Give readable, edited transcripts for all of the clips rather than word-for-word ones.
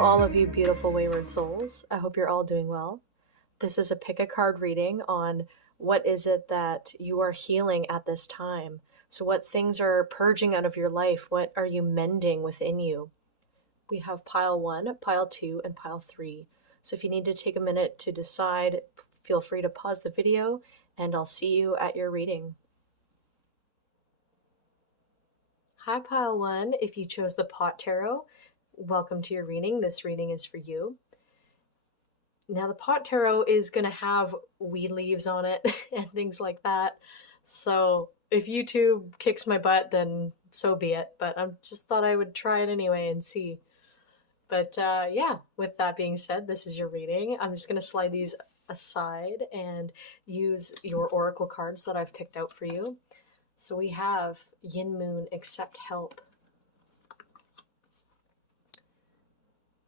all of you beautiful wayward souls. I hope you're all doing well. This is a pick a card reading on what is it that you are healing at this time. So what things are purging out of your life? What are you mending within you? We have pile 1, pile 2, and pile 3. So if you need to take a minute to decide, feel free to pause the video and I'll see you at your reading. Hi pile 1, if you chose the Pot Tarot, welcome to your reading. This reading is for you. Now the Pot Tarot is going to have weed leaves on it and things like that. So if YouTube kicks my butt, then so be it. But I just thought I would try it anyway and see. But yeah, with that being said, this is your reading. I'm just going to slide these aside and use your oracle cards that I've picked out for you. So we have Yin Moon, accept help.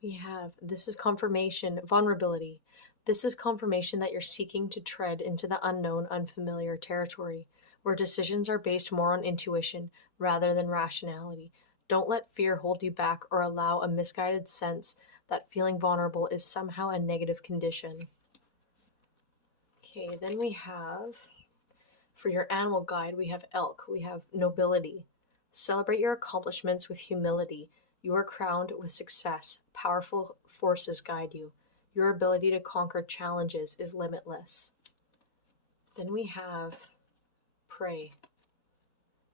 We have, this is confirmation, vulnerability. This is confirmation that you're seeking to tread into the unknown, unfamiliar territory, where decisions are based more on intuition rather than rationality. Don't let fear hold you back or allow a misguided sense that feeling vulnerable is somehow a negative condition. Okay, then we have, for your animal guide, we have elk, we have nobility. Celebrate your accomplishments with humility. You are crowned with success. Powerful forces guide you. Your ability to conquer challenges is limitless. Then we have pray.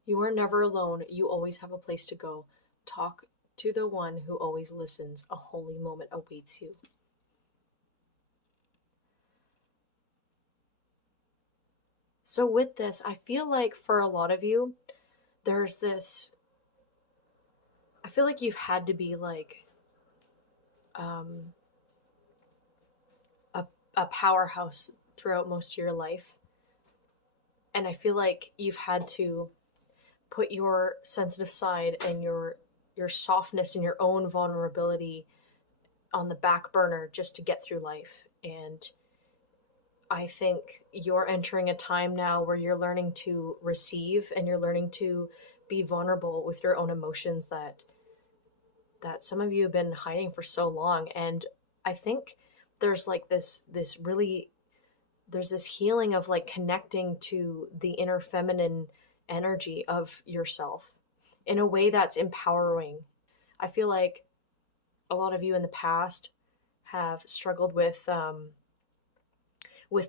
You are never alone. You always have a place to go. Talk to the one who always listens. A holy moment awaits you. So with this, I feel like for a lot of you, there's this, I feel like you've had to be like a powerhouse throughout most of your life. And I feel like you've had to put your sensitive side and your softness and your own vulnerability on the back burner just to get through life. And I think you're entering a time now where you're learning to receive and you're learning to be vulnerable with your own emotions that some of you have been hiding for so long. And I think there's like this healing of like connecting to the inner feminine energy of yourself in a way that's empowering. I feel like a lot of you in the past have struggled with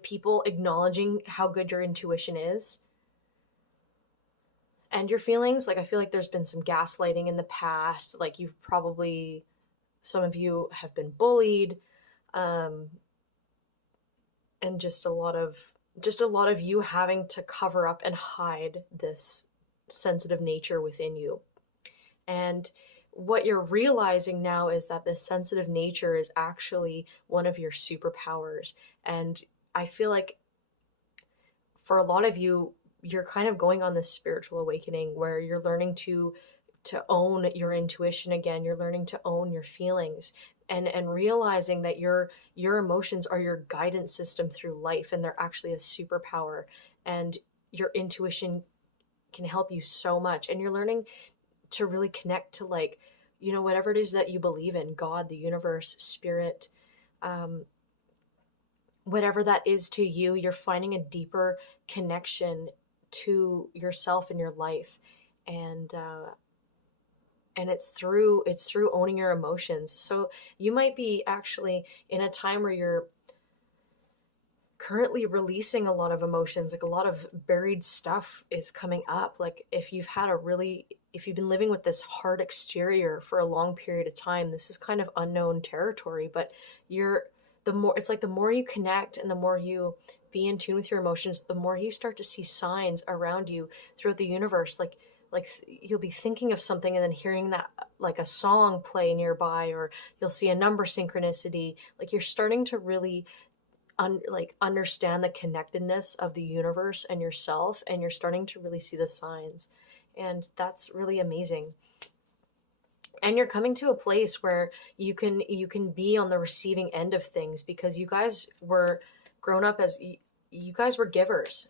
people acknowledging how good your intuition is and your feelings. Like I feel like there's been some gaslighting in the past. Like you've probably, some of you have been bullied, and just a lot of you having to cover up and hide this sensitive nature within you. And what you're realizing now is that this sensitive nature is actually one of your superpowers. And I feel like for a lot of you, you're kind of going on this spiritual awakening where you're learning to own your intuition again. You're learning to own your feelings and realizing that your emotions are your guidance system through life, and they're actually a superpower, and your intuition can help you so much. And you're learning to really connect to, like, you know, whatever it is that you believe in, God, the universe, spirit, whatever that is to you, you're finding a deeper connection to yourself and your life. And it's through owning your emotions. So you might be actually in a time where you're currently releasing a lot of emotions, like a lot of buried stuff is coming up. Like if you've been living with this hard exterior for a long period of time, this is kind of unknown territory, but the more you connect and the more you be in tune with your emotions, the more you start to see signs around you throughout the universe. Like you'll be thinking of something and then hearing that, like a song play nearby, or you'll see a number synchronicity. Like you're starting to really understand the connectedness of the universe and yourself, and you're starting to really see the signs. And that's really amazing. And you're coming to a place where you can be on the receiving end of things, because you guys were grown up as you guys were givers,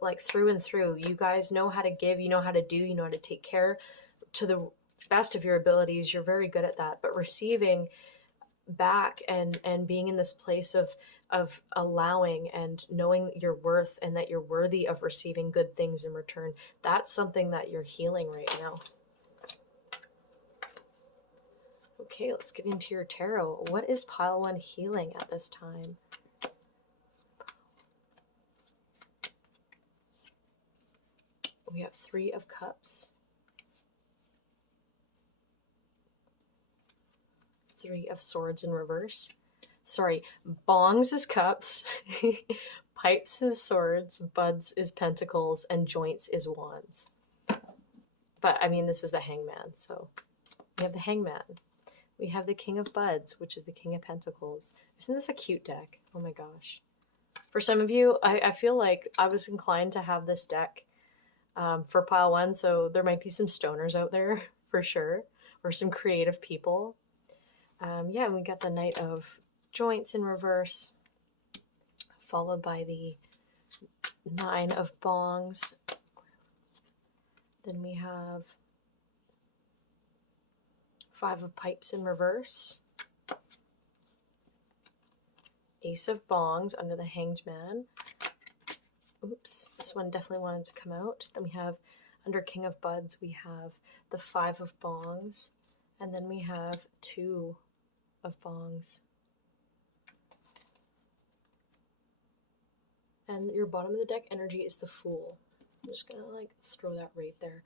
like through and through. You guys know how to give, you know how to do, you know how to take care to best of your abilities. You're very good at that, but receiving back and being in this place of allowing and knowing your worth and that you're worthy of receiving good things in return, that's something that you're healing right now. Okay, let's get into your tarot. What is pile 1 healing at this time? We have 3 of Cups, 3 of Swords in reverse. Sorry, bongs is cups, pipes is swords, buds is pentacles, and joints is wands. But I mean, this is the hangman, so we have the hangman. We have the king of buds, which is the king of pentacles. Isn't this a cute deck? Oh my gosh. For some of you, I feel like I was inclined to have this deck for pile 1, so there might be some stoners out there for sure, or some creative people. Yeah, and we got the Knight of Joints in reverse, followed by the 9 of Bongs. Then we have 5 of Pipes in reverse, Ace of Bongs under the Hanged Man. Oops, this one definitely wanted to come out. Then we have under King of Buds, we have the 5 of Bongs, and then we have 2 of Bongs. And your bottom of the deck energy is the Fool. I'm just gonna like throw that right there.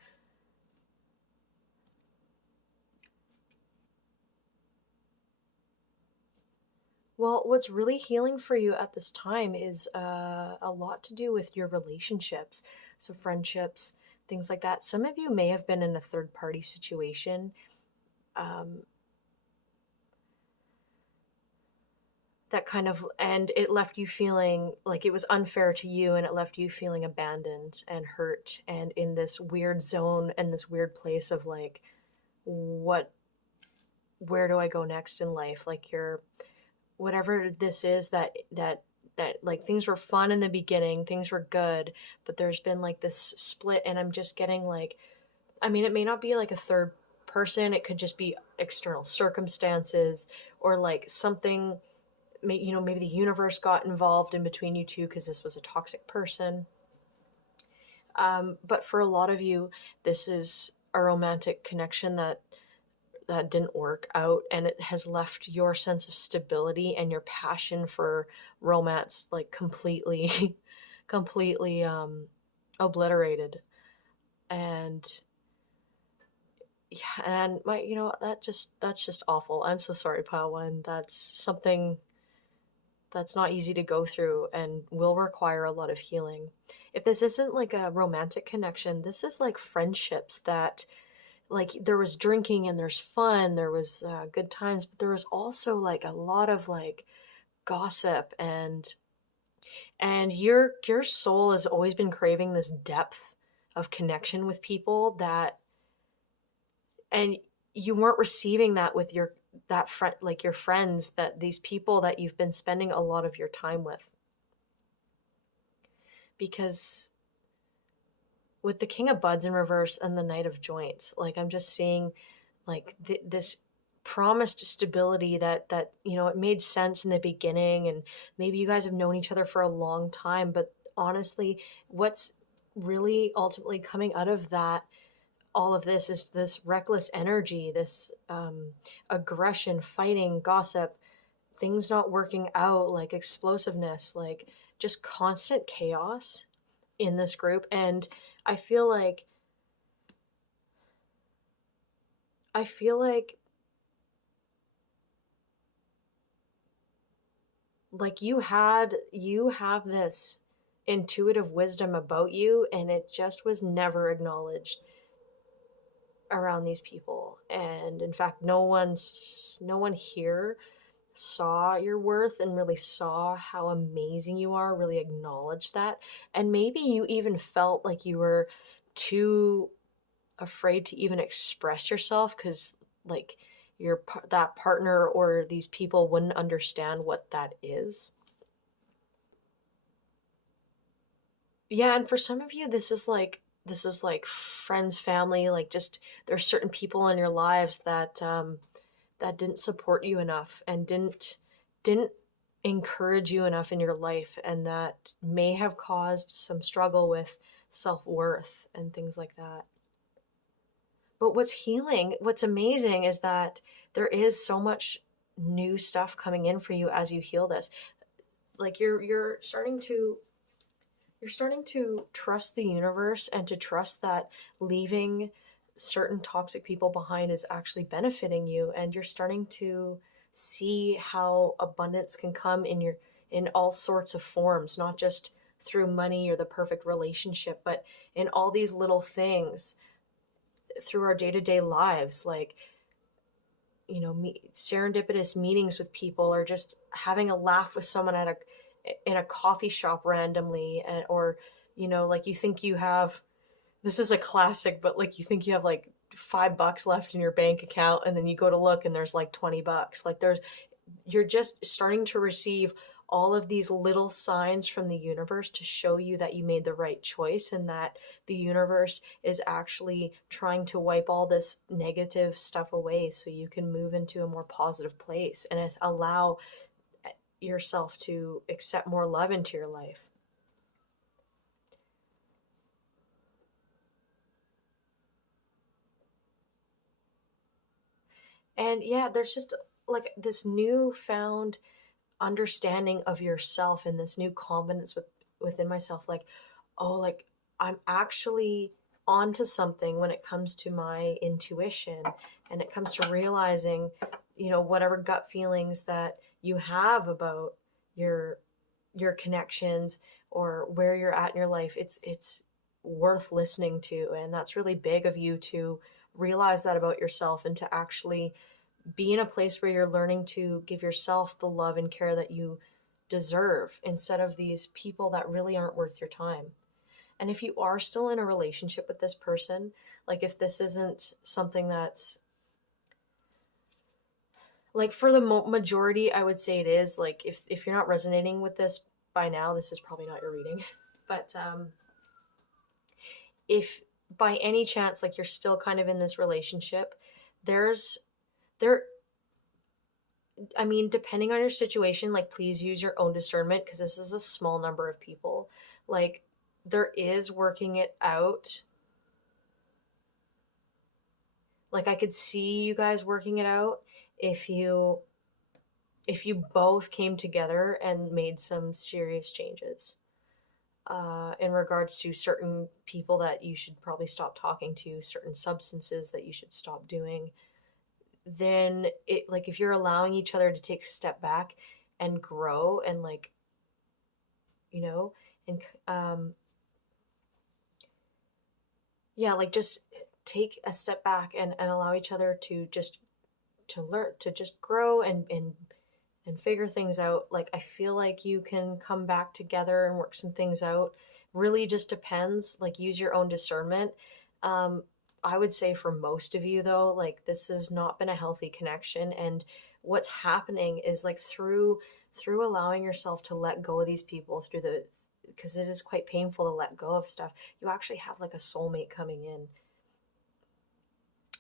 Well, what's really healing for you at this time is a lot to do with your relationships. So friendships, things like that. Some of you may have been in a third-party situation. That kind of, and it left you feeling like it was unfair to you, and it left you feeling abandoned and hurt and in this weird zone and this weird place of like, where do I go next in life? Like you're, whatever this is that like things were fun in the beginning, things were good, but there's been like this split, and I'm just getting like, I mean, it may not be like a third person, it could just be external circumstances or like something, you know, maybe the universe got involved in between you two because this was a toxic person. But for a lot of you, this is a romantic connection that didn't work out, and it has left your sense of stability and your passion for romance like completely completely obliterated. And yeah, and my, you know, that's just awful. I'm so sorry, pile 1. That's something that's not easy to go through and will require a lot of healing. If this isn't like a romantic connection, this is like friendships that, like, there was drinking and there's fun, there was good times, but there was also like a lot of like gossip, and your soul has always been craving this depth of connection with people that, and you weren't receiving that with your like your friends, that these people that you've been spending a lot of your time with. Because with the King of Buds in reverse and the Knight of Joints, like I'm just seeing like this promised stability that you know, it made sense in the beginning, and maybe you guys have known each other for a long time, but honestly, what's really ultimately coming out of that, all of this, is this reckless energy, this aggression, fighting, gossip, things not working out, like explosiveness, like just constant chaos in this group. And I feel like you have this intuitive wisdom about you, and it just was never acknowledged around these people. And in fact, no one here saw your worth and really saw how amazing you are, really acknowledged that. And maybe you even felt like you were too afraid to even express yourself because like that partner or these people wouldn't understand what that is. Yeah, and for some of you, this is like this is like friends, family, like just there's certain people in your lives that that didn't support you enough and didn't encourage you enough in your life, and that may have caused some struggle with self-worth and things like that. But what's amazing is that there is so much new stuff coming in for you as you heal this. Like you're starting to trust the universe and to trust that leaving certain toxic people behind is actually benefiting you, and you're starting to see how abundance can come in all sorts of forms, not just through money or the perfect relationship, but in all these little things through our day-to-day lives, like serendipitous meetings with people, or just having a laugh with someone in a coffee shop randomly, or like you think you have, this is a classic, but like you think you have like $5 left in your bank account, and then you go to look and there's like $20. Like you're just starting to receive all of these little signs from the universe to show you that you made the right choice, and that the universe is actually trying to wipe all this negative stuff away so you can move into a more positive place and allow yourself to accept more love into your life. And yeah, there's just like this newfound understanding of yourself and this new confidence within myself, like, oh, like I'm actually onto something when it comes to my intuition, and it comes to realizing, whatever gut feelings that you have about your your connections or where you're at in your life, it's worth listening to. And that's really big of you to realize that about yourself, and to actually be in a place where you're learning to give yourself the love and care that you deserve, instead of these people that really aren't worth your time. And if you are still in a relationship with this person, like if this isn't something that's like, for the majority, I would say it is. Like if you're not resonating with this by now, this is probably not your reading. But if by any chance, like, you're still kind of in this relationship, there's there I mean, depending on your situation, like, please use your own discernment, because this is a small number of people. Like, there is working it out. Like, I could see you guys working it out if you both came together and made some serious changes in regards to certain people that you should probably stop talking to, certain substances that you should stop doing. Then it, like, if you're allowing each other to take a step back and grow, and like, you know and yeah, like, just take a step back and allow each other to learn, to just grow and figure things out. Like, I feel like you can come back together and work some things out. Really just depends. Like, use your own discernment. um I would say for most of you, though, like, this has not been a healthy connection, and what's happening is, like, through allowing yourself to let go of these people, through the because it is quite painful to let go of stuff, you actually have like a soulmate coming in,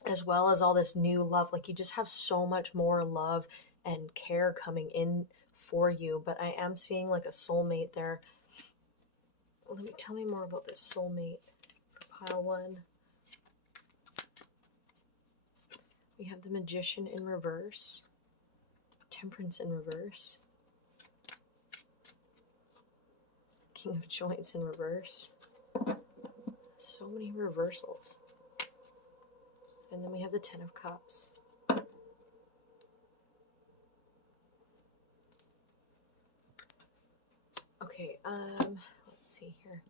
as well as all this new love. Like, you just have so much more love and care coming in for you. But I am seeing like a soulmate there. Tell me more about this soulmate for pile one. We have the Magician in reverse, Temperance in reverse, King of Joints in reverse. So many reversals. And then we have the Ten of Cups. Okay, let's see here.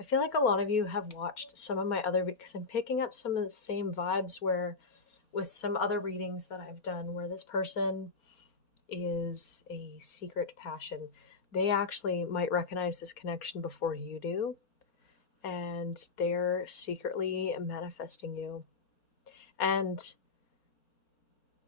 I feel like a lot of you have watched some of my other, because I'm picking up some of the same vibes where with some other readings that I've done, where this person is a secret passion. They actually might recognize this connection before you do, and they're secretly manifesting you. And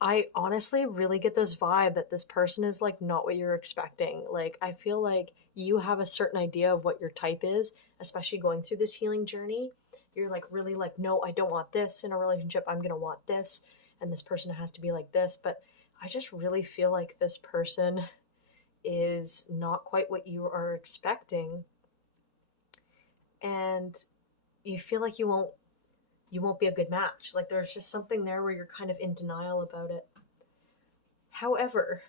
I honestly really get this vibe that this person is like not what you're expecting. Like, I feel like you have a certain idea of what your type is, especially going through this healing journey. You're like, really like, no, I don't want this in a relationship. I'm going to want this. And this person has to be like this. But I just really feel like this person is not quite what you are expecting. And you feel like you won't be a good match. Like, there's just something there where you're kind of in denial about it. However,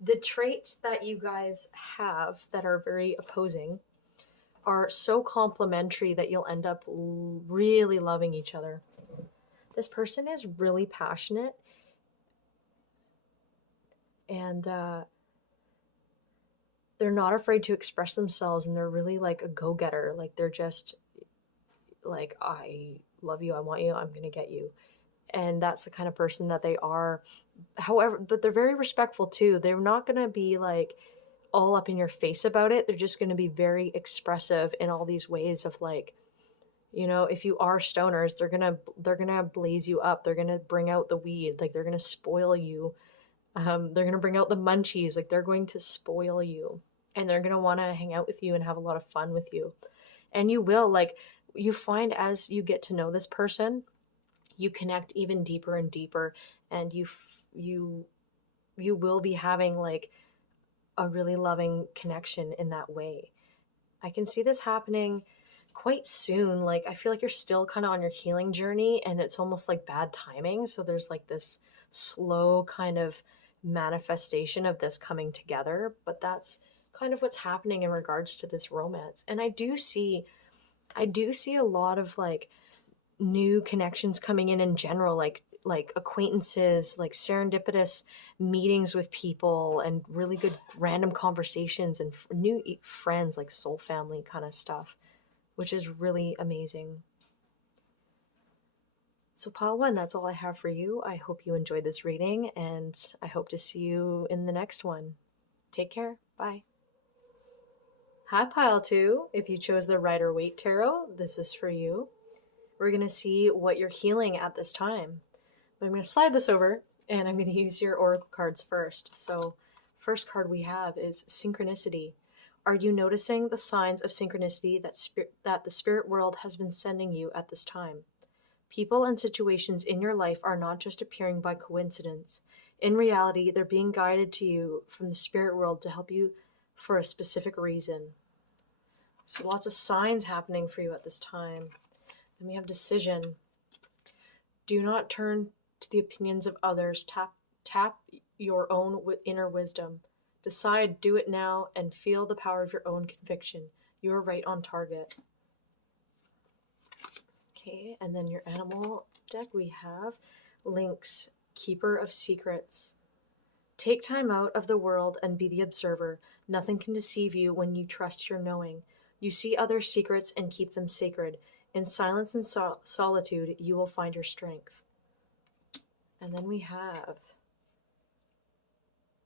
the traits that you guys have that are very opposing are so complementary that you'll end up really loving each other. This person is really passionate, and they're not afraid to express themselves, and they're really like a go-getter. Like, they're just like, I love you, I want you, I'm gonna get you. And that's the kind of person that they are. However, but they're very respectful too. They're not going to be like all up in your face about it. They're just going to be very expressive in all these ways of like, if you are stoners, they're going to blaze you up. They're going to bring out the weed, like they're going to spoil you. They're going to bring out the munchies, like they're going to spoil you. And they're going to want to hang out with you and have a lot of fun with you. And you will, like, you find as you get to know this person, you connect even deeper and deeper, and you will be having like a really loving connection in that way. I can see this happening quite soon. Like, I feel like you're still kind of on your healing journey, and it's almost like bad timing, so there's like this slow kind of manifestation of this coming together, but that's kind of what's happening in regards to this romance. And I do see a lot of like new connections coming in general, like acquaintances, like serendipitous meetings with people, and really good random conversations, and new friends, like soul family kind of stuff, which is really amazing. So pile one, that's all I have for you. I hope you enjoyed this reading, and I hope to see you in the next one. Take care. Bye. Hi pile two, if you chose the Rider-Waite Tarot, this is for you. We're going to see what you're healing at this time. But I'm going to slide this over, and I'm going to use your oracle cards first. So first card we have is Synchronicity. Are you noticing the signs of synchronicity that the spirit world has been sending you at this time? People and situations in your life are not just appearing by coincidence. In reality, they're being guided to you from the spirit world to help you for a specific reason. So lots of signs happening for you at this time. Then we have Decision. Do not turn to the opinions of others. Tap your own inner wisdom. Decide, do it now, and feel the power of your own conviction. You are right on target. Okay, and then your animal deck, we have Lynx, Keeper of Secrets. Take time out of the world and be the observer. Nothing can deceive you when you trust your knowing. You see other secrets and keep them sacred. In silence and solitude, you will find your strength. And then we have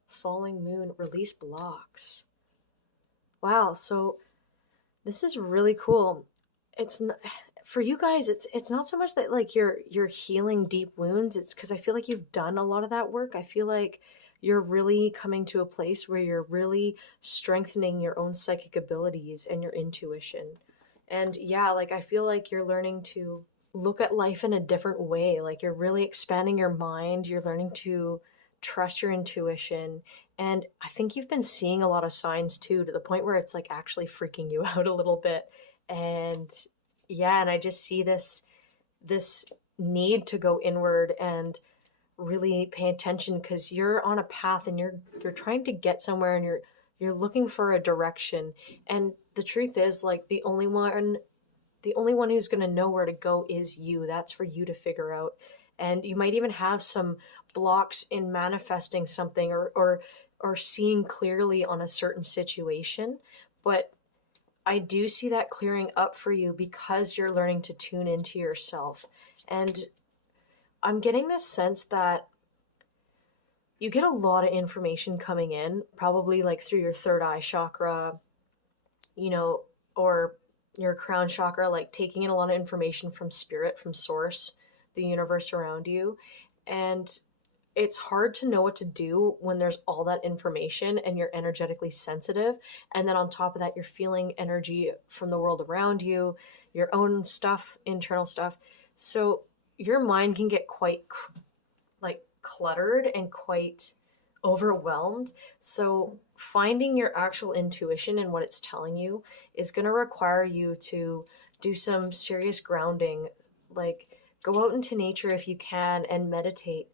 Falling Moon, Release Blocks. Wow, so this is really cool. It's not, for you guys, it's not so much that like you're healing deep wounds. It's because I feel like you've done a lot of that work. I feel like you're really coming to a place where you're really strengthening your own psychic abilities and your intuition. And yeah, like I feel like you're learning to look at life in a different way. Like you're really expanding your mind. You're learning to trust your intuition. And I think you've been seeing a lot of signs too, to the point where it's like actually freaking you out a little bit. And yeah, and I just see this need to go inward and really pay attention, because you're on a path and you're trying to get somewhere, and you're looking for a direction. And the truth is, like, the only one who's going to know where to go is you. That's for you to figure out. And you might even have some blocks in manifesting something, or seeing clearly on a certain situation, but I do see that clearing up for you because you're learning to tune into yourself. And I'm getting this sense that you get a lot of information coming in, probably like through your third eye chakra, or your crown chakra, like taking in a lot of information from spirit, from source, the universe around you. And it's hard to know what to do when there's all that information and you're energetically sensitive. And then on top of that, you're feeling energy from the world around you, your own stuff, internal stuff. So your mind can get quite like cluttered and quite overwhelmed. So finding your actual intuition and what it's telling you is going to require you to do some serious grounding, like go out into nature if you can and meditate.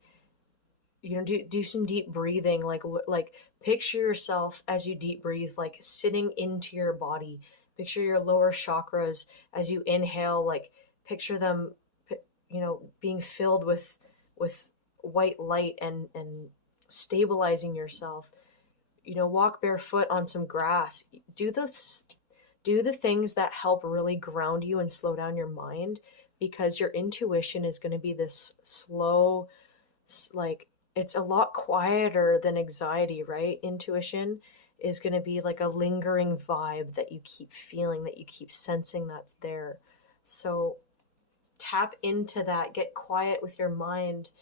Do some deep breathing, like picture yourself as you deep breathe, like sitting into your body. Picture your lower chakras as you inhale, like picture them, being filled with white light and stabilizing yourself. Walk barefoot on some grass. Do the things that help really ground you and slow down your mind, because your intuition is going to be this slow, like it's a lot quieter than anxiety, right? Intuition is going to be like a lingering vibe that you keep feeling, that you keep sensing that's there. So tap into that, get quiet with your mind,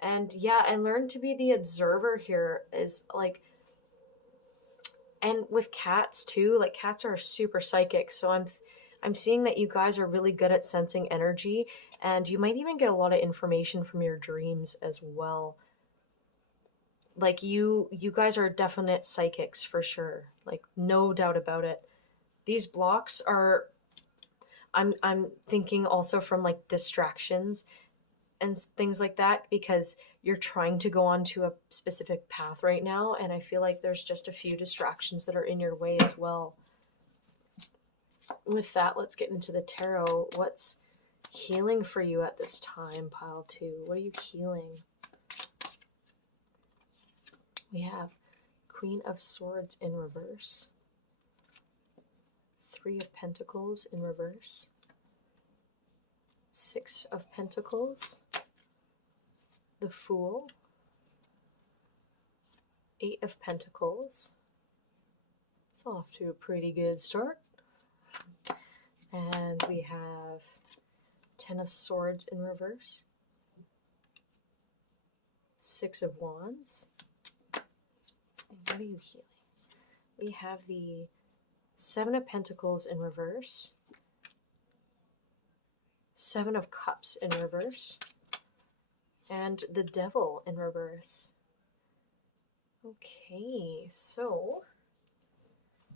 and learn to be the observer here. Is like, and with cats too, like cats are super psychic. So I'm seeing that you guys are really good at sensing energy, and you might even get a lot of information from your dreams as well. Like you guys are definite psychics for sure, like no doubt about it. These blocks are, I'm thinking also from like distractions and things like that, because you're trying to go onto a specific path right now, and I feel like there's just a few distractions that are in your way as well. With that, let's get into the tarot. What's healing for you at this time, pile 2? What are you healing? We have Queen of Swords in reverse, 3 of Pentacles in reverse, 6 of Pentacles, the Fool, 8 of Pentacles. It's off to a pretty good start. And we have 10 of Swords in reverse, 6 of Wands. And what are you healing? We have the 7 of Pentacles in reverse, 7 of Cups in reverse, and the Devil in reverse. Okay, so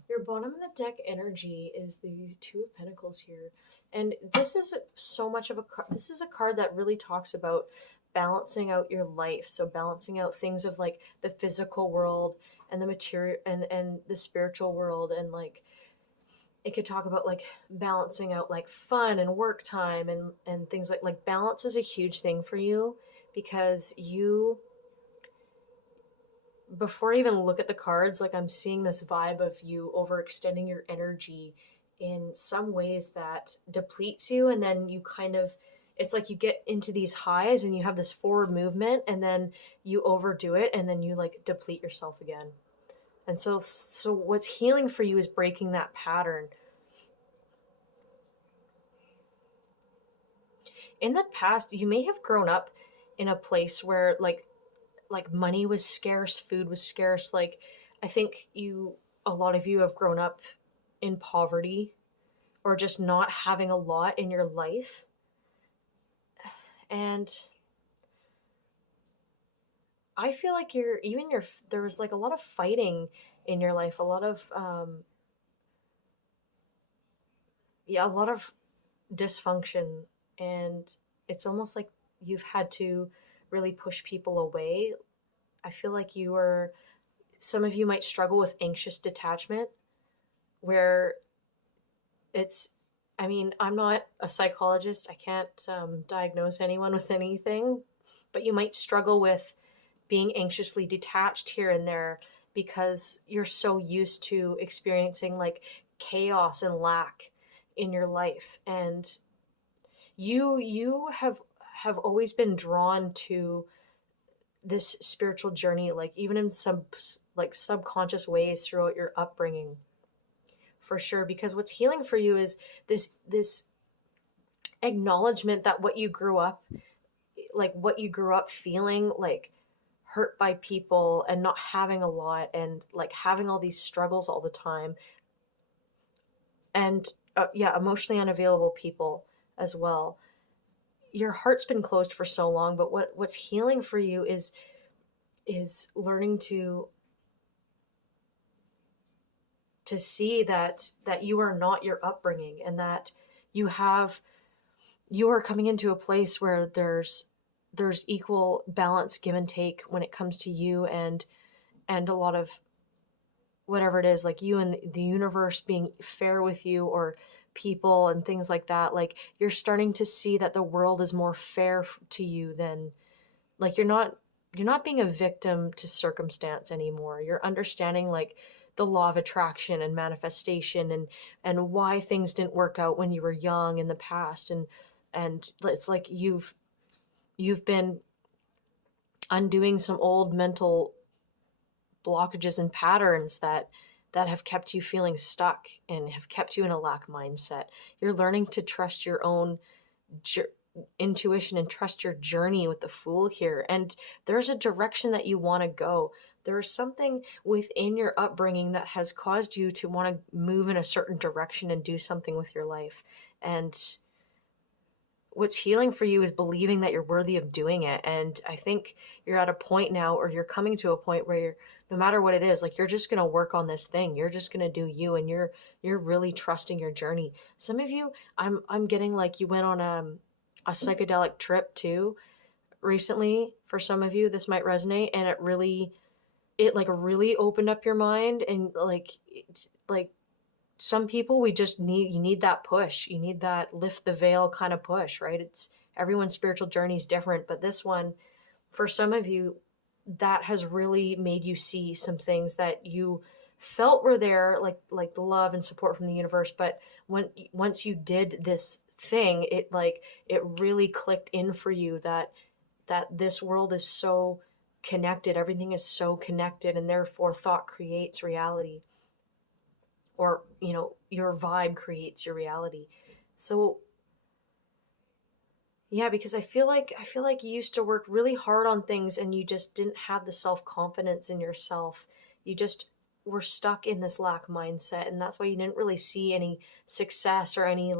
your bottom of the deck energy is the 2 of Pentacles here. And this is so much of a card. This is a card that really talks about balancing out your life. So balancing out things of like the physical world and the material and the spiritual world. And like, it could talk about like balancing out like fun and work time and things like balance is a huge thing for you, because you, before I even look at the cards, like I'm seeing this vibe of you overextending your energy in some ways that depletes you, and then you kind of, it's like you get into these highs and you have this forward movement, and then you overdo it, and then you like deplete yourself again. And so what's healing for you is breaking that pattern. In the past, you may have grown up in a place where like money was scarce, food was scarce. Like, I think a lot of you have grown up in poverty or just not having a lot in your life. And I feel like there was like a lot of fighting in your life, a lot of dysfunction, and it's almost like you've had to really push people away. I feel like some of you might struggle with anxious detachment, where I'm not a psychologist. I can't diagnose anyone with anything, but you might struggle with being anxiously detached here and there because you're so used to experiencing like chaos and lack in your life. And you have always been drawn to this spiritual journey, like even in some like subconscious ways throughout your upbringing, for sure. Because what's healing for you is this acknowledgement that what you grew up, like what you grew up feeling, like hurt by people and not having a lot and like having all these struggles all the time, and yeah, emotionally unavailable people as well. Your heart's been closed for so long, but what's healing for you is learning to see that you are not your upbringing, and that you have you are coming into a place where there's equal balance, give and take, when it comes to you and a lot of whatever it is, like you and the universe being fair with you, or people and things like that. Like you're starting to see that the world is more fair to you than, like, you're not being a victim to circumstance anymore. You're understanding like the law of attraction and manifestation, and why things didn't work out when you were young in the past, and it's like you've been undoing some old mental blockages and patterns that have kept you feeling stuck and have kept you in a lack mindset. You're learning to trust your own intuition and trust your journey with the Fool here. And there's a direction that you want to go. There is something within your upbringing that has caused you to want to move in a certain direction and do something with your life. And what's healing for you is believing that you're worthy of doing it. And I think you're at a point now, or you're coming to a point where you're, no matter what it is, like you're just going to work on this thing. You're just going to do you, and you're really trusting your journey. Some of you, I'm getting like you went on a psychedelic trip too recently. For some of you, this might resonate, and it like really opened up your mind, and like some people, we just you need that push. You need that lift the veil kind of push, right? It's everyone's spiritual journey is different, but this one, for some of you, that has really made you see some things that you felt were there, like the love and support from the universe. But once you did this thing, it really clicked in for you that this world is so connected, everything is so connected, and therefore thought creates reality, or your vibe creates your reality. So yeah, because I feel like you used to work really hard on things, and you just didn't have the self-confidence in yourself. You just were stuck in this lack mindset, and that's why you didn't really see any success or any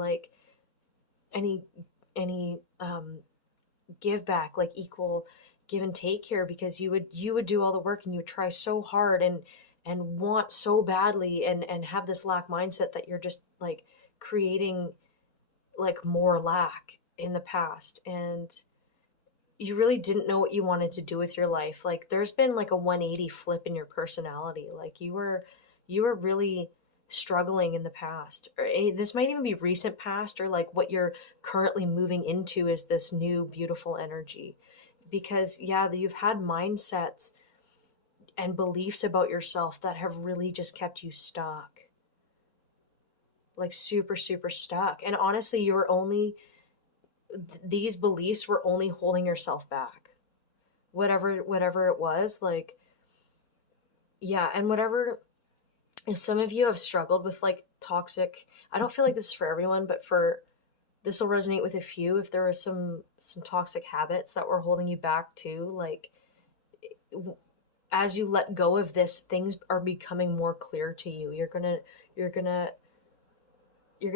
any give back, like equal give and take here, because you would do all the work, and you would try so hard and want so badly, and have this lack mindset that you're just like creating like more lack in the past, and you really didn't know what you wanted to do with your life. Like there's been like a 180 flip in your personality. Like you were really struggling in the past, or this might even be recent past, or like what you're currently moving into is this new beautiful energy. Because yeah, you've had mindsets and beliefs about yourself that have really just kept you stuck, like super super stuck. And honestly, these beliefs were only holding yourself back, whatever it was. Like yeah, and whatever, if some of you have struggled with like toxic, I don't feel like this is for everyone, but for this will resonate with a few. If there are some toxic habits that were holding you back too, like as you let go of this, things are becoming more clear to you. You're gonna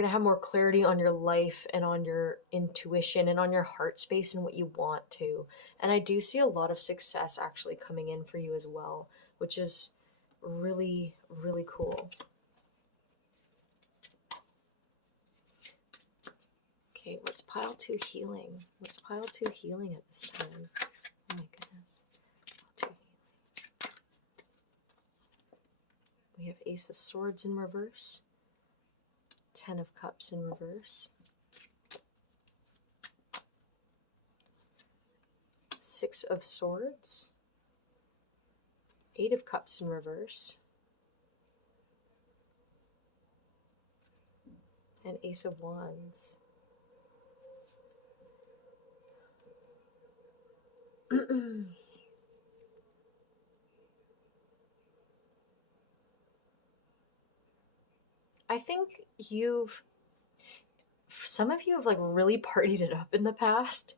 have more clarity on your life and on your intuition and on your heart space and what you want to. And I do see a lot of success actually coming in for you as well, which is really, really cool. Okay, what's pile 2 healing? What's pile 2 healing at this time? Oh my goodness. Pile 2 healing. We have Ace of Swords in reverse. 10 of Cups in reverse. 6 of Swords. 8 of Cups in reverse. And Ace of Wands. I think some of you have like really partied it up in the past.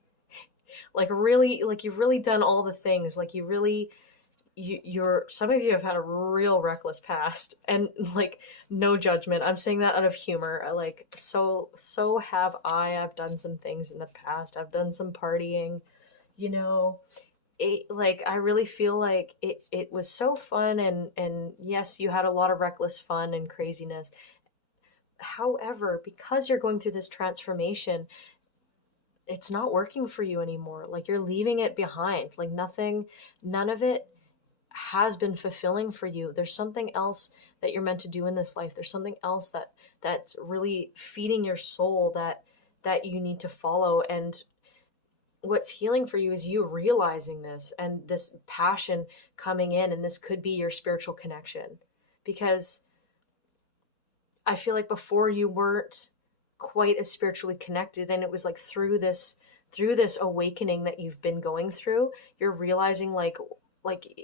Like really, like you've really done all the things. Like you're some of you have had a real reckless past, and like no judgment. I'm saying that out of humor. Like so have I. I've done some things in the past. I've done some partying, you know. Like I really feel like it was so fun, and yes, you had a lot of reckless fun and craziness. However, because you're going through this transformation, it's not working for you anymore. Like you're leaving it behind. Like none of it has been fulfilling for you. There's something else that you're meant to do in this life. There's something else that's really feeding your soul that you need to follow. And what's healing for you is you realizing this and this passion coming in, and this could be your spiritual connection. Because I feel like before you weren't quite as spiritually connected, and it was like through this awakening that you've been going through, you're realizing like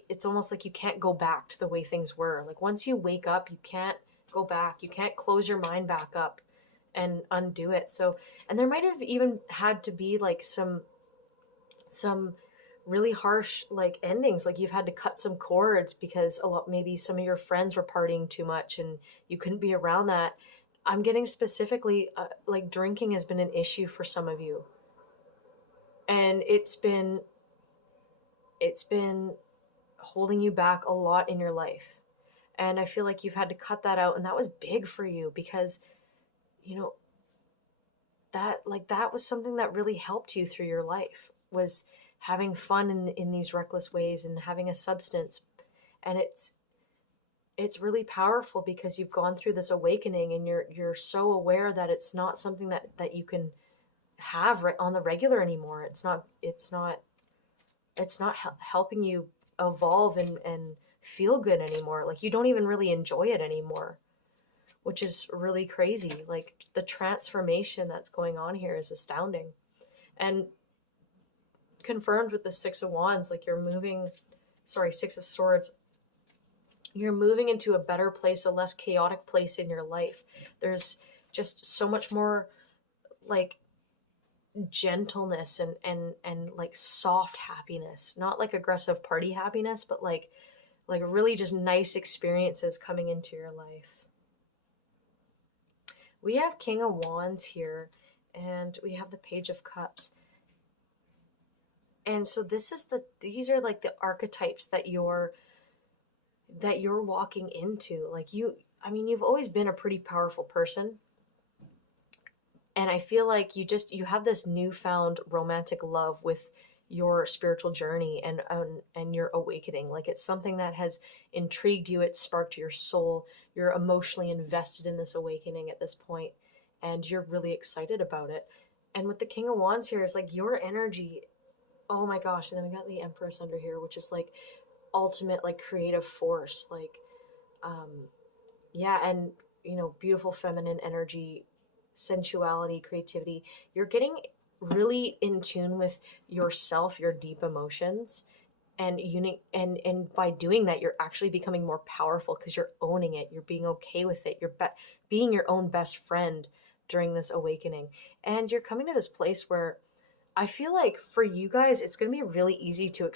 it's almost like you can't go back to the way things were. Like once you wake up, you can't go back. You can't close your mind back up and undo it. So, and there might have even had to be like some really harsh like endings, like you've had to cut some cords because a lot, maybe some of your friends were partying too much and you couldn't be around that. I'm getting specifically like drinking has been an issue for some of you, and it's been holding you back a lot in your life. And I feel like you've had to cut that out, and that was big for you because you know that was something that really helped you through your life, was having fun in these reckless ways and having a substance. And it's really powerful because you've gone through this awakening, and you're so aware that it's not something that you can have on the regular anymore. It's not helping you evolve and feel good anymore. Like you don't even really enjoy it anymore, which is really crazy. Like the transformation that's going on here is astounding. And confirmed with the Six of Wands, like Six of Swords, you're moving into a better place, a less chaotic place in your life. There's just so much more like gentleness and like soft happiness, not like aggressive party happiness, but like really just nice experiences coming into your life. We have King of Wands here, and we have the Page of Cups. And so these are like the archetypes that you're walking into. Like you've always been a pretty powerful person. And I feel like you have this newfound romantic love with your spiritual journey and your awakening. Like it's something that has intrigued you, it sparked your soul. You're emotionally invested in this awakening at this point, and you're really excited about it. And with the King of Wands here is like your energy. Oh my gosh. And then we got the Empress under here, which is like ultimate like creative force. Like yeah, and beautiful feminine energy, sensuality, creativity. You're getting really in tune with yourself, your deep emotions, and and by doing that, you're actually becoming more powerful because you're owning it. You're being okay with it. You're being your own best friend during this awakening, and you're coming to this place where I feel like for you guys, it's going to be really easy to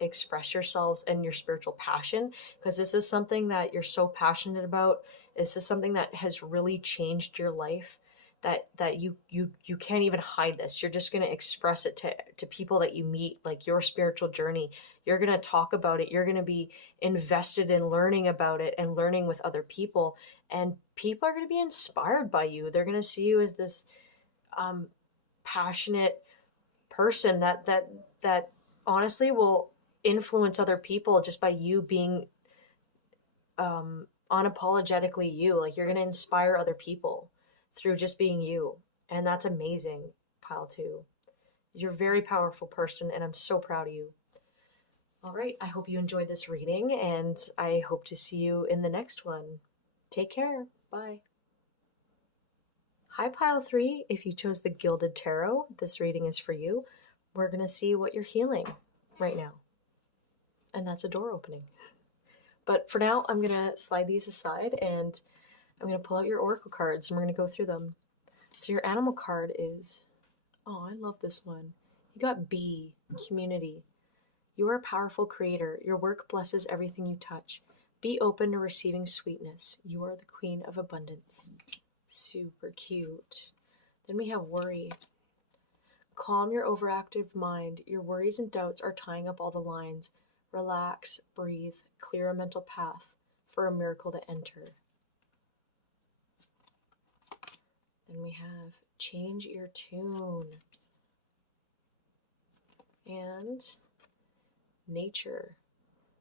express yourselves and your spiritual passion, because this is something that you're so passionate about. This is something that has really changed your life, that you can't even hide this. You're just going to express it to people that you meet, like your spiritual journey. You're going to talk about it. You're going to be invested in learning about it and learning with other people. And people are going to be inspired by you. They're going to see you as this passionate person that honestly will influence other people just by you being unapologetically you. Like you're going to inspire other people through just being you, and that's amazing. Pile 2, you're a very powerful person, and I'm so proud of you. All right, I hope you enjoyed this reading, and I hope to see you in the next one. Take care. Bye. Hi, Pile 3. If you chose the Gilded Tarot, this reading is for you. We're going to see what you're healing right now. And that's a door opening. But for now, I'm going to slide these aside, and I'm going to pull out your oracle cards, and we're going to go through them. So your animal card is, oh, I love this one. You got B, community. You are a powerful creator. Your work blesses everything you touch. Be open to receiving sweetness. You are the queen of abundance. Super cute. Then we have worry. Calm your overactive mind. Your worries and doubts are tying up all the lines. Relax, breathe, clear a mental path for a miracle to enter. Then we have change your tune. And nature.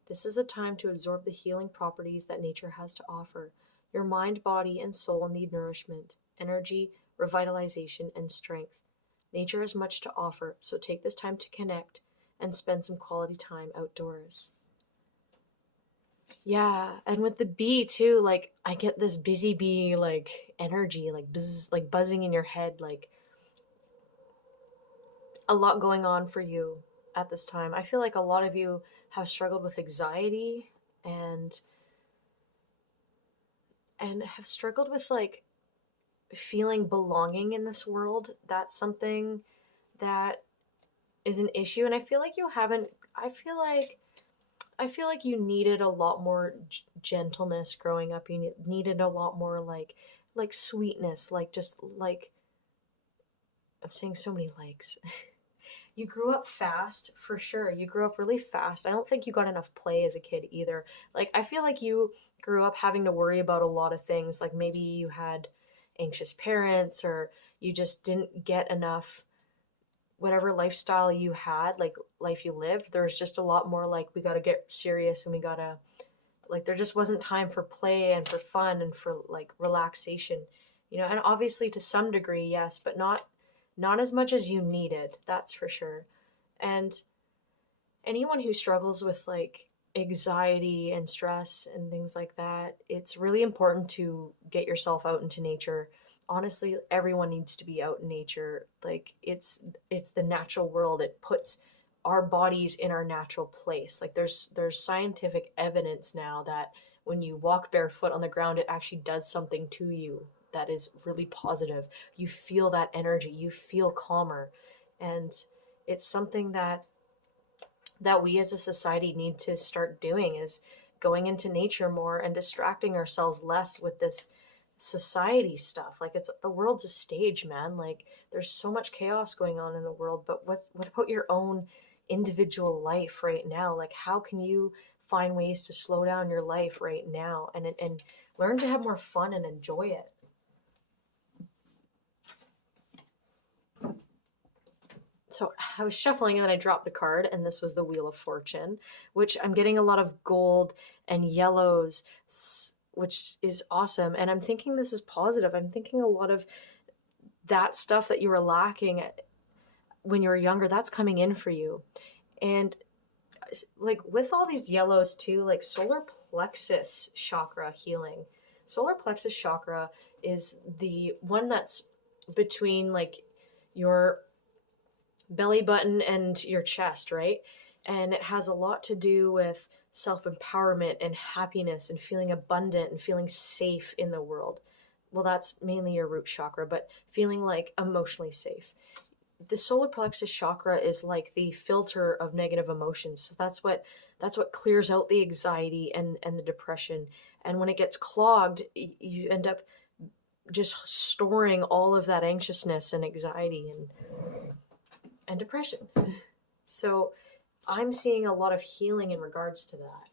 This is a time to absorb the healing properties that nature has to offer. Your mind, body, and soul need nourishment, energy, revitalization, and strength. Nature has much to offer, so take this time to connect and spend some quality time outdoors. Yeah, and with the bee too, like I get this busy bee like energy, like buzz, like buzzing in your head, like a lot going on for you at this time. I feel like a lot of you have struggled with anxiety and have struggled with like feeling belonging in this world. That's something that is an issue, and I feel like you haven't I feel like you needed a lot more gentleness growing up. You needed a lot more like sweetness, like just like I'm saying so many likes. You grew up fast, for sure. You grew up really fast. I don't think you got enough play as a kid either. Like, I feel like you grew up having to worry about a lot of things. Like, maybe you had anxious parents or you just didn't get enough, whatever lifestyle you had, like, life you lived. There's just a lot more, like, we got to get serious and we got to, like, there just wasn't time for play and for fun and for, like, relaxation. And obviously to some degree, yes, but not as much as you needed, that's for sure. And anyone who struggles with like anxiety and stress and things like that, it's really important to get yourself out into nature. Honestly, everyone needs to be out in nature. Like it's the natural world. It puts our bodies in our natural place. Like there's scientific evidence now that when you walk barefoot on the ground, it actually does something to you that is really positive. You feel that energy, you feel calmer. And it's something that we as a society need to start doing, is going into nature more and distracting ourselves less with this society stuff. Like it's the world's a stage, man. Like there's so much chaos going on in the world, but what about your own individual life right now? Like how can you find ways to slow down your life right now and learn to have more fun and enjoy it? So I was shuffling and then I dropped a card, and this was the Wheel of Fortune, which I'm getting a lot of gold and yellows, which is awesome. And I'm thinking this is positive. I'm thinking a lot of that stuff that you were lacking when you were younger, that's coming in for you. And like with all these yellows too, like solar plexus chakra healing. Solar plexus chakra is the one that's between like your belly button and your chest, right? And it has a lot to do with self-empowerment and happiness and feeling abundant and feeling safe in the world. Well, that's mainly your root chakra, but feeling like emotionally safe. The solar plexus chakra is like the filter of negative emotions. So that's what clears out the anxiety and the depression. And when it gets clogged, you end up just storing all of that anxiousness and anxiety and depression. So I'm seeing a lot of healing in regards to that.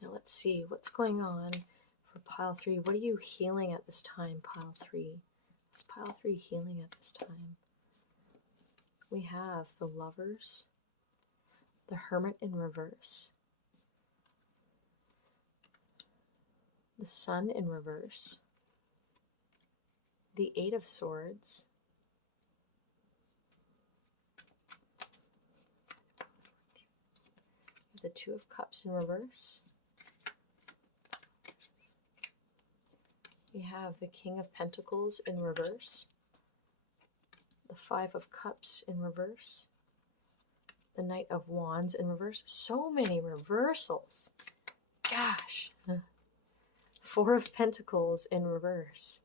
Now let's see what's going on for pile 3. What are you healing at this time, pile 3? What's pile 3 healing at this time? We have the Lovers, the Hermit in reverse, the Sun in reverse, the Eight of Swords, the Two of Cups in reverse. We have the King of Pentacles in reverse, the Five of Cups in reverse, The Knight of Wands in reverse. So many reversals. Gosh. Four of Pentacles in reverse.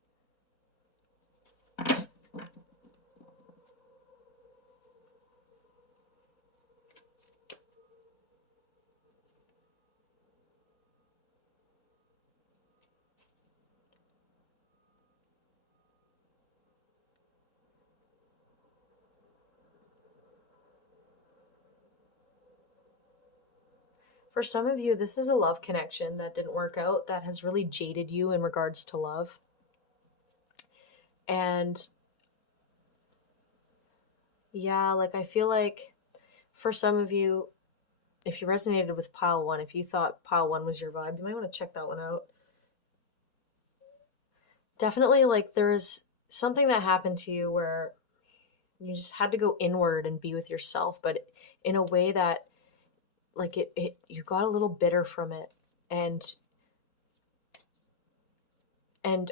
For some of you, this is a love connection that didn't work out, that has really jaded you in regards to love. And yeah, like I feel like for some of you, if you resonated with pile one, if you thought pile one was your vibe, you might want to check that one out. Definitely, like there's something that happened to you where you just had to go inward and be with yourself, but in a way that like you got a little bitter from it. And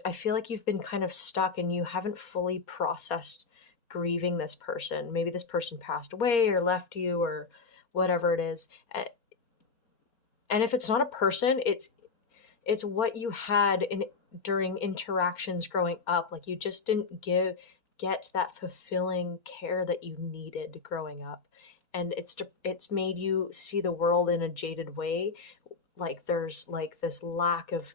I feel like you've been kind of stuck and you haven't fully processed grieving this person. Maybe this person passed away or left you or whatever it is. And if it's not a person, it's what you had during interactions growing up. Like you just didn't get that fulfilling care that you needed growing up. And it's made you see the world in a jaded way. Like there's like this lack of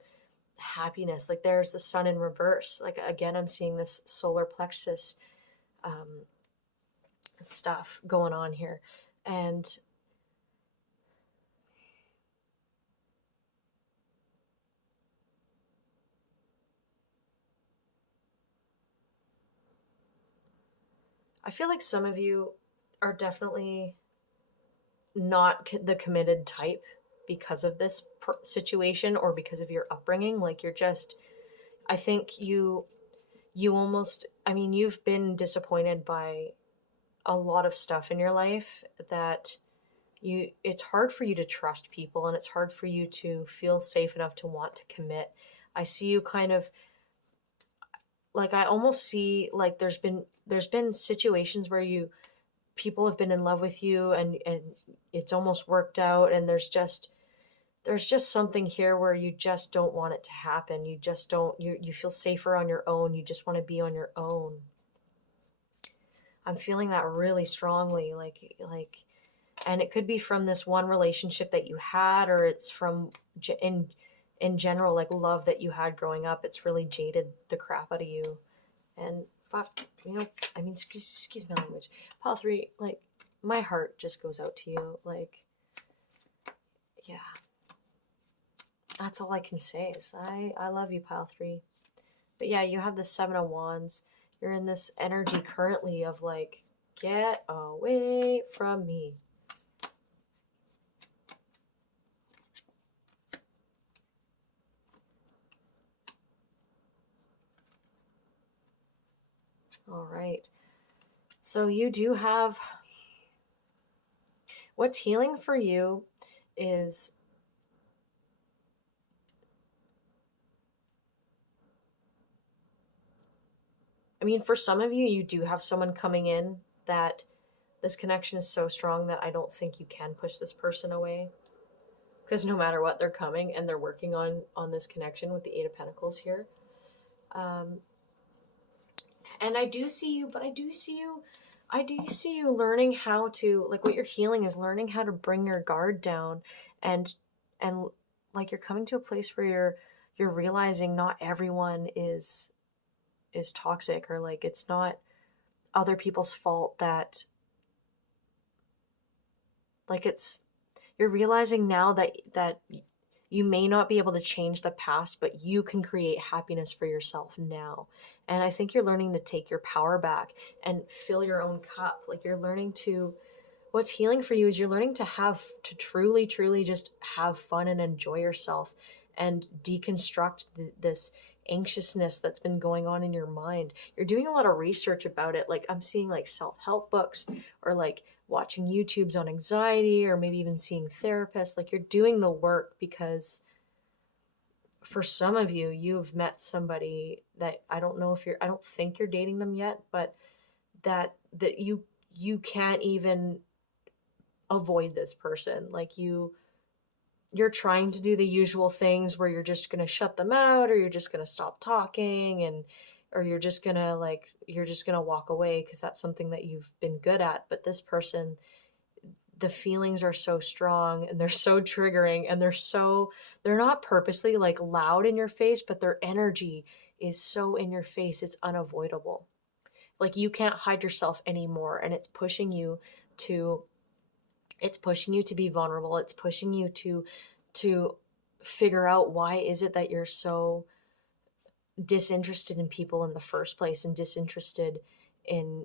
happiness. Like there's the sun in reverse. Like again, I'm seeing this solar plexus stuff going on here. And I feel like some of you are definitely not the committed type because of this situation or because of your upbringing. Like you're just, I think you almost, I mean, you've been disappointed by a lot of stuff in your life that it's hard for you to trust people and it's hard for you to feel safe enough to want to commit. I see you kind of like, I almost see like there's been situations where people have been in love with you and it's almost worked out, and there's just something here where you just don't want it to happen. You just don't, you feel safer on your own. You just want to be on your own. I'm feeling that really strongly, and it could be from this one relationship that you had, or it's from in general, like love that you had growing up. It's really jaded the crap out of you. And fuck, I mean, excuse my language. Pile 3, like, my heart just goes out to you. Like, yeah. That's all I can say is I love you, Pile 3. But yeah, you have the 7 of Wands. You're in this energy currently of like, get away from me. All right. So you do have, what's healing for you is, I mean, for some of you, you do have someone coming in that this connection is so strong that I don't think you can push this person away. Because no matter what, they're coming and they're working on this connection with the 8 of Pentacles here. And I do see you, but I do see you learning how to, like, what you're healing is learning how to bring your guard down, and like you're coming to a place where you're realizing not everyone is toxic, or like it's not other people's fault that, like, you're realizing now that you may not be able to change the past, but you can create happiness for yourself now. And I think you're learning to take your power back and fill your own cup. Like you're learning to, what's healing for you is you're learning to truly, truly just have fun and enjoy yourself and deconstruct this anxiousness that's been going on in your mind. You're doing a lot of research about it. Like I'm seeing like self-help books, or like watching YouTubes on anxiety, or maybe even seeing therapists. Like you're doing the work because for some of you, you've met somebody that I don't think you're dating them yet, but that you can't even avoid this person. Like you're trying to do the usual things where you're just going to shut them out, or you're just going to stop talking, and or you're just going to walk away because that's something that you've been good at. But this person, the feelings are so strong and they're so triggering, and they're not purposely like loud in your face, but their energy is so in your face, it's unavoidable. Like you can't hide yourself anymore, and to it's pushing you to be vulnerable. It's pushing you to figure out, why is it that you're so disinterested in people in the first place, and disinterested in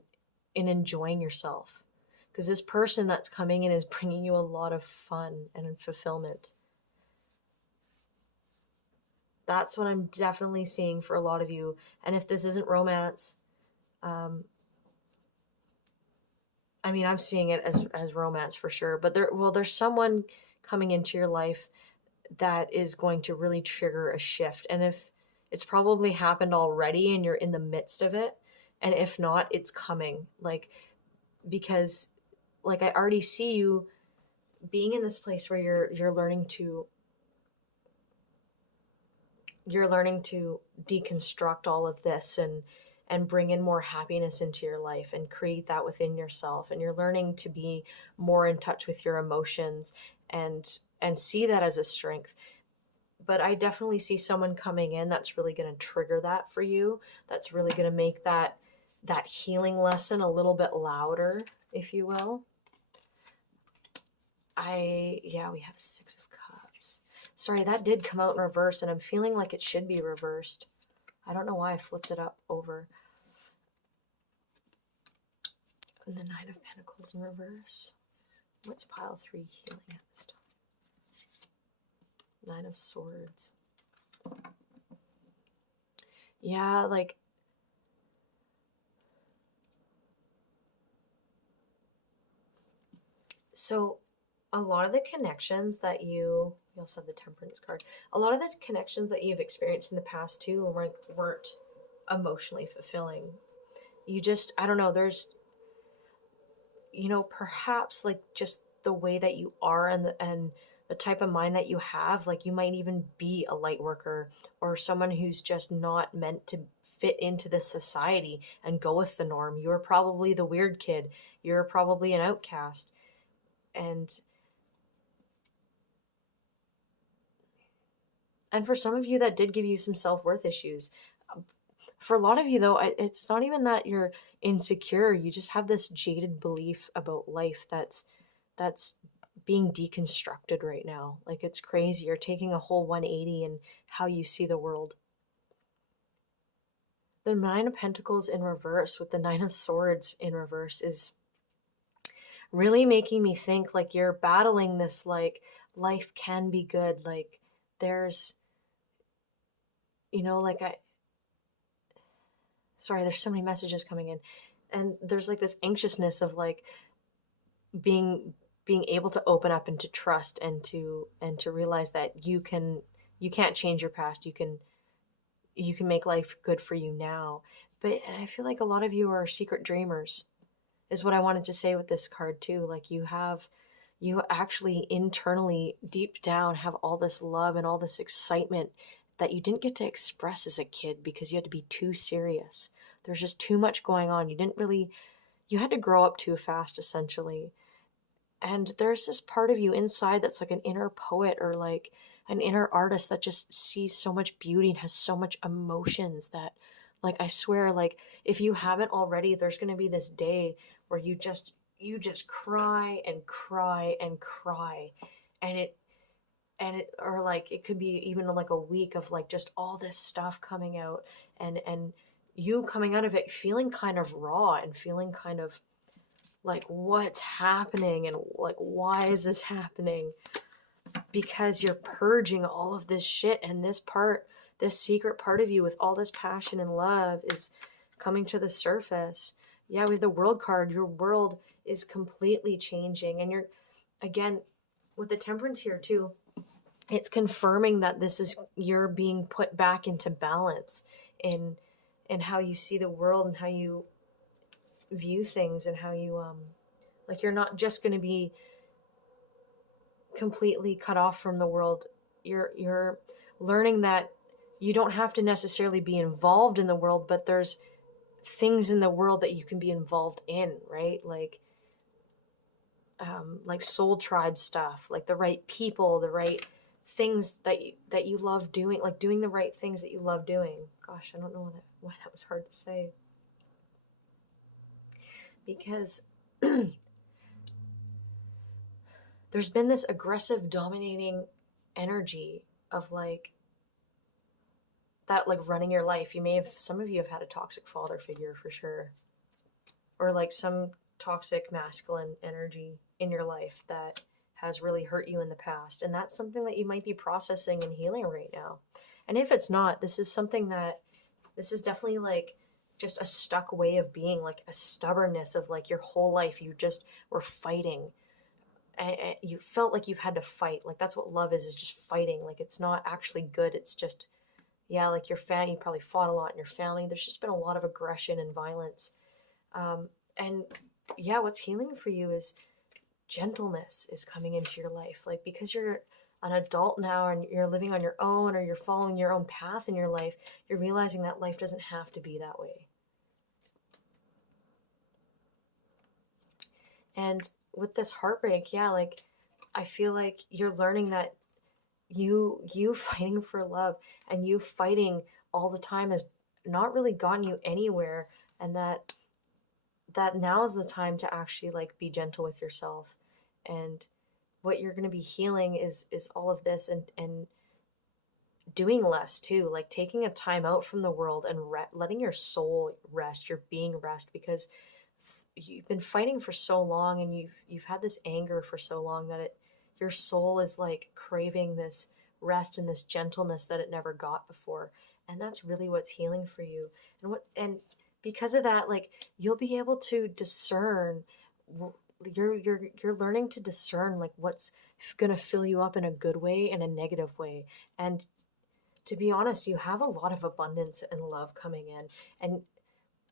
enjoying yourself? Because this person that's coming in is bringing you a lot of fun and fulfillment. That's what I'm definitely seeing for a lot of you. And if this isn't romance, I mean, I'm seeing it as romance for sure. But there's someone coming into your life that is going to really trigger a shift. And if it's probably happened already and you're in the midst of it, and if not, it's coming. Like, because like I already see you being in this place where you're learning to deconstruct all of this, and bring in more happiness into your life and create that within yourself, and you're learning to be more in touch with your emotions, and see that as a strength. But I definitely see someone coming in that's really going to trigger that for you, that's really going to make that healing lesson a little bit louder, if you will. We have 6 of Cups. Sorry, that did come out in reverse, and I'm feeling like it should be reversed. I don't know why I flipped it up over. And the 9 of Pentacles in reverse. What's pile 3 healing at this time? 9 of Swords. Yeah, like, so a lot of the connections that you also have the Temperance card. A lot of the connections that you've experienced in the past too weren't emotionally fulfilling. You just, I don't know, there's, perhaps like just the way that you are, and the type of mind that you have, like you might even be a light worker, or someone who's just not meant to fit into this society and go with the norm. You're probably the weird kid. You're probably an outcast. And for some of you, that did give you some self-worth issues. For a lot of you, though, it's not even that you're insecure. You just have this jaded belief about life that's being deconstructed right now. Like, it's crazy. You're taking a whole 180 in how you see the world. The 9 of Pentacles in reverse with the 9 of Swords in reverse is really making me think like you're battling this, like, life can be good. Like, there's, like sorry, there's so many messages coming in, and there's like this anxiousness of like being able to open up and to trust, and to realize that you can't change your past. You can make life good for you now. But I feel like a lot of you are secret dreamers, is what I wanted to say with this card too. Like, you actually internally, deep down, have all this love and all this excitement that you didn't get to express as a kid because you had to be too serious. There's just too much going on. You had to grow up too fast, essentially. And there's this part of you inside that's like an inner poet, or like an inner artist that just sees so much beauty and has so much emotions that, like, I swear, like, if you haven't already, there's going to be this day where you just cry and cry and cry. And or like, it could be even like a week of like just all this stuff coming out, and you coming out of it feeling kind of raw, and feeling kind of like, what's happening, and like, why is this happening? Because you're purging all of this shit, and this secret part of you with all this passion and love is coming to the surface. Yeah, we have the World card. Your world is completely changing, and again, with the Temperance here too, it's confirming that you're being put back into balance in how you see the world, and how you view things, and how you like, you're not just going to be completely cut off from the world. You're learning that you don't have to necessarily be involved in the world, but there's things in the world that you can be involved in, right? Like soul tribe stuff, like the right people, the right things that you love doing, like doing the right things that you love doing. Gosh, I don't know why that was hard to say, because there's been this aggressive, dominating energy of like that, like running your life. Some of you have had a toxic father figure for sure, or like some toxic masculine energy in your life that has really hurt you in the past. And that's something that you might be processing and healing right now. And if it's not, this is definitely like just a stuck way of being, like a stubbornness of like your whole life you just were fighting. And you felt like you've had to fight. Like that's what love is just fighting. Like it's not actually good. It's just, yeah, like your family, you probably fought a lot in your family. There's just been a lot of aggression and violence. And yeah, what's healing for you is gentleness is coming into your life. Like because you're an adult now and you're living on your own, or you're following your own path in your life, you're realizing that life doesn't have to be that way. And with this heartbreak, yeah, like I feel like you're learning that you fighting for love and you fighting all the time has not really gotten you anywhere, and that now is the time to actually like be gentle with yourself. And what you're going to be healing is all of this, and doing less too, like taking a time out from the world and letting your soul rest, your being rest, because you've been fighting for so long, and you've had this anger for so long that your soul is like craving this rest and this gentleness that it never got before. And that's really what's healing for you. And because of that, like you'll be able to discern, you're learning to discern like what's going to fill you up in a good way and a negative way. And to be honest, you have a lot of abundance and love coming in, and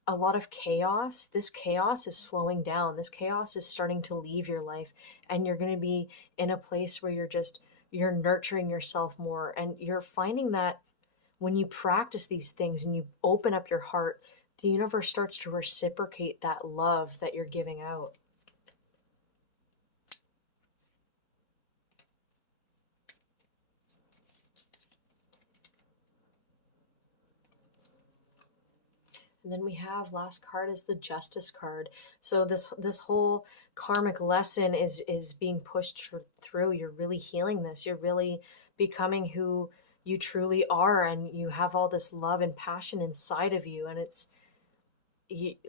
a lot of chaos. This chaos is slowing down. This chaos is starting to leave your life, and you're going to be in a place where you're nurturing yourself more, and you're finding that when you practice these things and you open up your heart, the universe starts to reciprocate that love that you're giving out. And then we have last card is the Justice card. So this whole karmic lesson is being pushed through. You're really healing this. You're really becoming who you truly are, and you have all this love and passion inside of you. And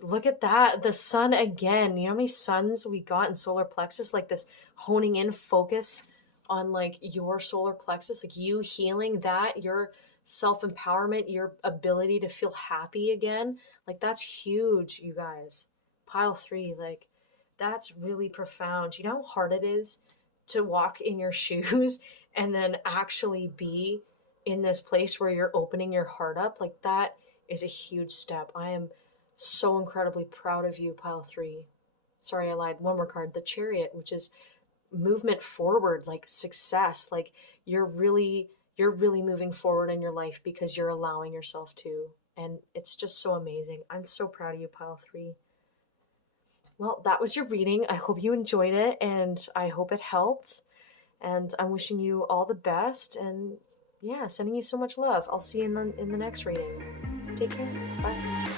look at that, the sun again. You know how many suns we got in solar plexus? Like this honing in focus on like your solar plexus, like you healing that, your self-empowerment, your ability to feel happy again. Like that's huge, you guys. Pile 3, like that's really profound. You know how hard it is to walk in your shoes and then actually be in this place where you're opening your heart up? Like that is a huge step. I am so incredibly proud of you, pile 3. Sorry, I lied. One more card, the Chariot, which is movement forward, like success. Like you're really moving forward in your life because you're allowing yourself to. And it's just so amazing. I'm so proud of you, pile 3. Well, that was your reading. I hope you enjoyed it, and I hope it helped. And I'm wishing you all the best, and yeah, sending you so much love. I'll see you in the next reading. Take care. Bye.